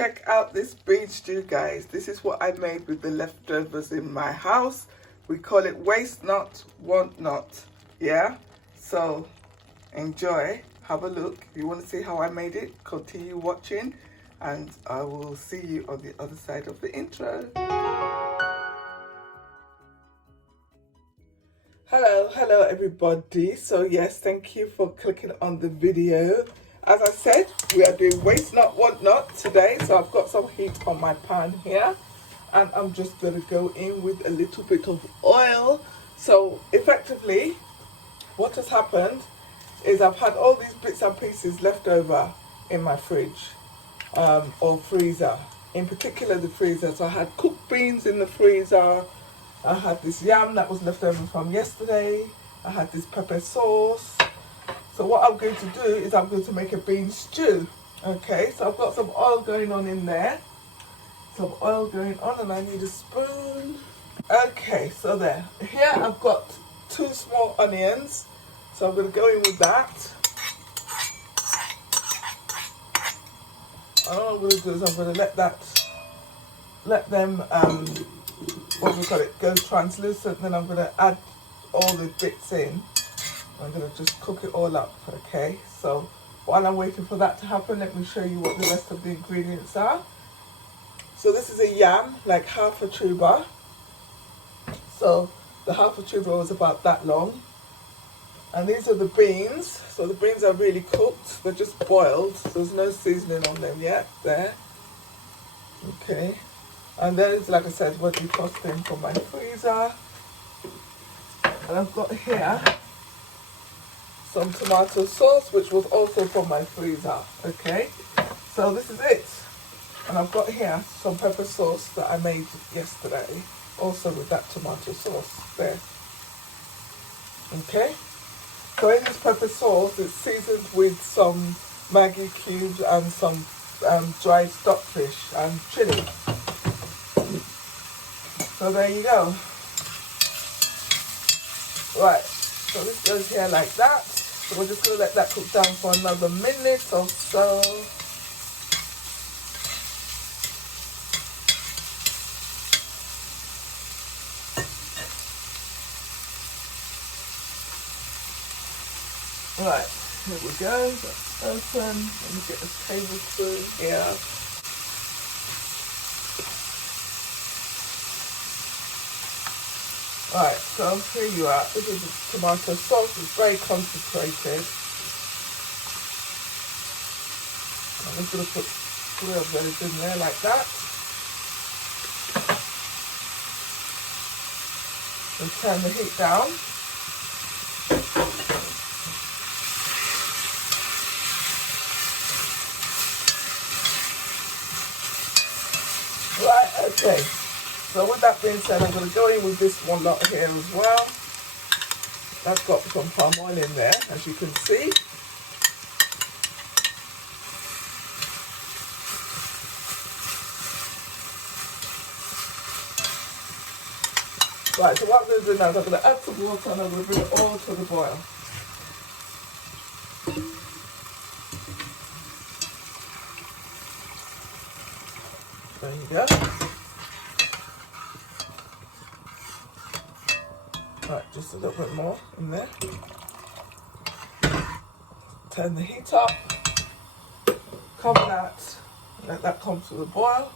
Check out this bean stew, guys. This is what I made with the leftovers in my house. We call it waste not, want not. Yeah? So enjoy, have a look. If you want to see how I made it, continue watching, and I will see you on the other side of the intro. Hello everybody. So yes, thank you for clicking on the video. As I said, we are doing waste not, want not today. So I've got some heat on my pan here, and I'm just going to go in with a little bit of oil. So effectively, what has happened is I've had all these bits and pieces left over in my fridge or freezer. In particular, the freezer. So I had cooked beans in the freezer. I had this yam that was left over from yesterday. I had this pepper sauce. So what I'm going to do is I'm going to make a bean stew. Okay, so I've got some oil going on in there. Some oil going on, and I need a spoon. Okay, so there. Here I've got 2 small onions. So I'm going to go in with that. And all I'm going to do is I'm going to let them, what we call it, go translucent. Then I'm going to add all the bits in. I'm going to just cook it all up, okay? So while I'm waiting for that to happen, let me show you what the rest of the ingredients are. So this is a yam, like half a tuber. So the half a tuber was about that long. And these are the beans. So the beans are really cooked. They're just boiled. So there's no seasoning on them yet. There. Okay. And then it's, like I said, what we tossed in from my freezer. And I've got here some tomato sauce, which was also from my freezer. Okay. So this is it. And I've got here some pepper sauce that I made yesterday. Also with that tomato sauce there. Okay. So in this pepper sauce, it's seasoned with some Maggi cubes and some dried stockfish and chili. So there you go. Right, so this goes here like that. So we're just going to let that cook down for another minute or so. Right, here we go. That's open. Let me get this tablespoon here. Right, so here you are. This is the tomato sauce. It's very concentrated. I'm just going to put 3 of those in there like that. And turn the heat down. Right, okay. So with that being said, I'm going to go in with this one lot here as well. That's got some palm oil in there, as you can see. Right, so what I'm going to do now is I'm going to add some water and I'm going to bring it all to the boil. There you go. Right, just a little bit more in there. Turn the heat up. Cover that. Let that come to the boil.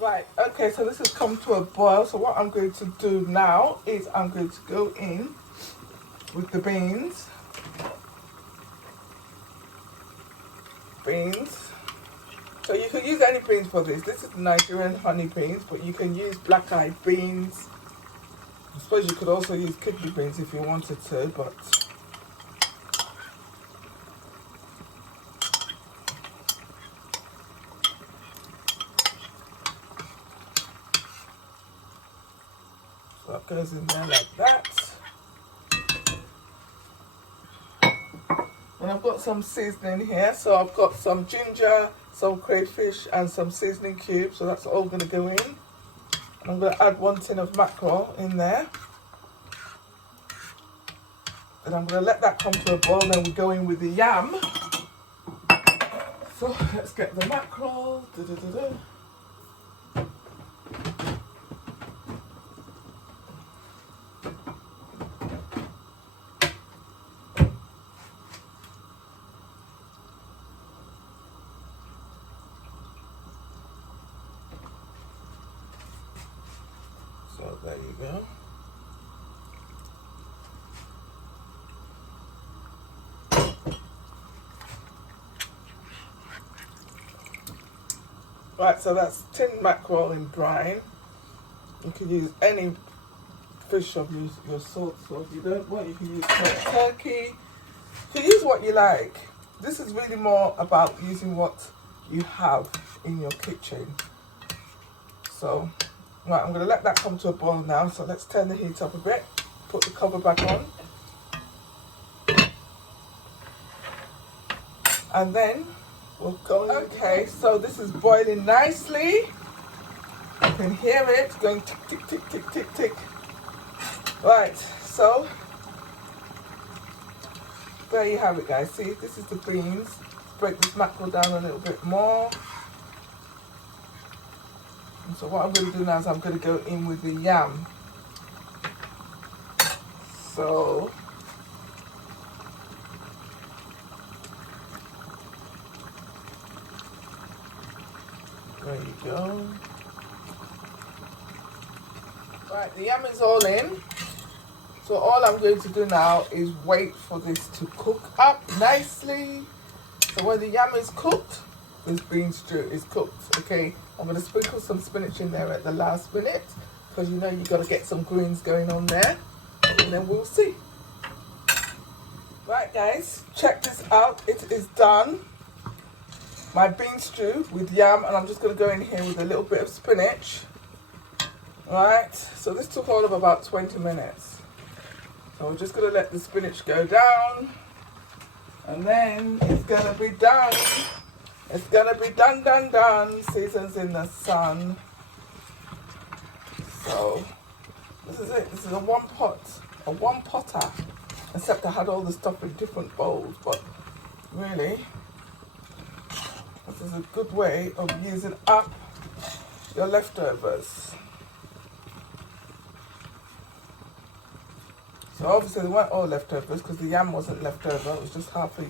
Right, okay, so this has come to a boil. So what I'm going to do now is I'm going to go in with the beans. So you can use any beans for this. This is Nigerian honey beans, but you can use black-eyed beans. I suppose you could also use kidney beans if you wanted to, but so that goes in there like that. And I've got some seasoning here. So I've got some ginger, some crayfish and some seasoning cubes. So that's all going to go in. And I'm going to add 1 tin of mackerel in there. And I'm going to let that come to a boil. Then we go in with the yam. So let's get the mackerel. So there you go. Right, so that's tinned mackerel in brine. You can use any fish of your salt, so if you don't want, you can use turkey. You can use what you like. This is really more about using what you have in your kitchen. So, right, I'm going to let that come to a boil now. So let's turn the heat up a bit. Put the cover back on. And then we'll go. Okay, so this is boiling nicely. You can hear it going tick, tick, tick, tick, tick, tick. Right, so there you have it, guys. See, this is the beans. Let's break this mackerel down a little bit more. And so what I'm going to do now is I'm going to go in with the yam. So there you go. Right, the yam is all in. So all I'm going to do now is wait for this to cook up nicely. So when the yam is cooked, this bean stew is cooked. Okay, I'm going to sprinkle some spinach in there at the last minute because you know you've got to get some greens going on there, and then we'll see. Right, guys, check this out. It is done. My bean stew with yam, and I'm just going to go in here with a little bit of spinach. Right, so this took all of about 20 minutes. So we're just going to let the spinach go down, and then it's going to be done. It's going to be done, done, done. Seasons in the sun. So this is it. This is a one potter, except I had all the stuff in different bowls, but really, this is a good way of using up your leftovers. So obviously they weren't all leftovers because the yam wasn't leftover. It was just half a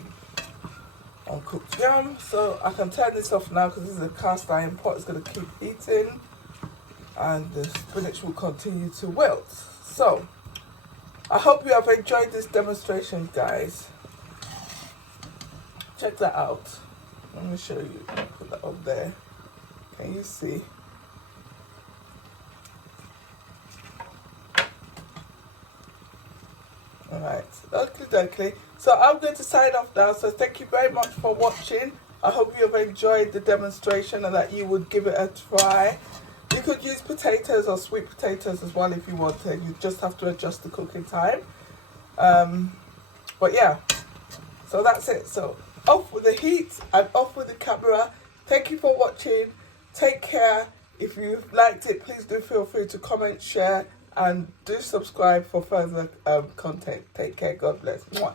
uncooked yam. So I can turn this off now because this is a cast iron pot. It's going to keep heating and the spinach will continue to wilt. So I hope you have enjoyed this demonstration, guys. Check that out. Let me show you. Put that up there. Can you see? Alright, okay. So I'm going to sign off now. So thank you very much for watching. I hope you have enjoyed the demonstration and that you would give it a try. You could use potatoes or sweet potatoes as well if you wanted. You just have to adjust the cooking time. But yeah, so that's it. So off with the heat and off with the camera. Thank you for watching. Take care. If you liked it, please do feel free to comment, share, and do subscribe for further content. Take care. God bless. Mwah.